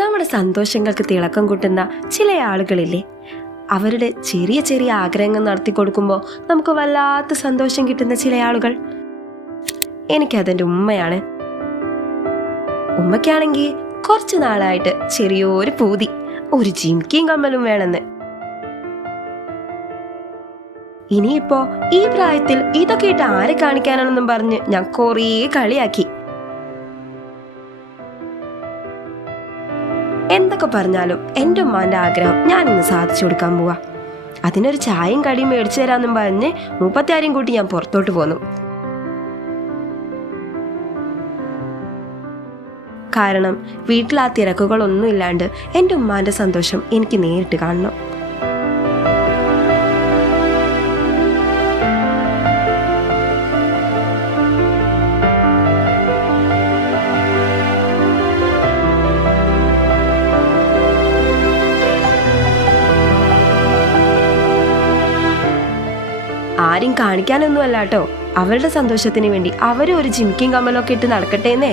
നമ്മുടെ സന്തോഷങ്ങൾക്ക് തിളക്കം കൂട്ടുന്ന ചില ആളുകളില്ലേ, അവരുടെ ചെറിയ ചെറിയ ആഗ്രഹങ്ങൾ നടത്തി കൊടുക്കുമ്പോൾ നമുക്ക് വല്ലാത്ത സന്തോഷം കിട്ടുന്ന ചില ആളുകൾ. എനിക്കതെൻ്റെ ഉമ്മയാണ്. ഉമ്മയ്ക്കാണെങ്കിൽ കുറച്ച് നാളായിട്ട് ചെറിയൊരു പൂതി, ഒരു ജിംകിയും കമ്മലും വേണമെന്ന്. ഇനിയിപ്പോ ഈ പ്രായത്തിൽ ഇതൊക്കെ ഇട്ട് ആരെ കാണിക്കാനാണെന്നും പറഞ്ഞ് ഞാൻ കുറേ കളിയാക്കി. എന്തൊക്കെ പറഞ്ഞാലും എൻ്റെ ഉമ്മാന്റെ ആഗ്രഹം ഞാനിന്ന് സാധിച്ചു കൊടുക്കാൻ പോവാ. അതിനൊരു ചായയും കടിയും മേടിച്ചു തരാമെന്നും പറഞ്ഞ് 36 കൂട്ടി ഞാൻ പുറത്തോട്ട് പോന്നു. കാരണം വീട്ടിൽ ആ തിരക്കുകളൊന്നും ഇല്ലാണ്ട് എൻ്റെ ഉമ്മാന്റെ സന്തോഷം എനിക്ക് നേരിട്ട് കാണണം. ആരും കാണിക്കാനൊന്നും അല്ല കേട്ടോ, അവരുടെ സന്തോഷത്തിന് വേണ്ടി അവരും ഒരു ജിമിക്കും കമ്മലൊക്കെ ഇട്ട് നടക്കട്ടെ എന്നേ.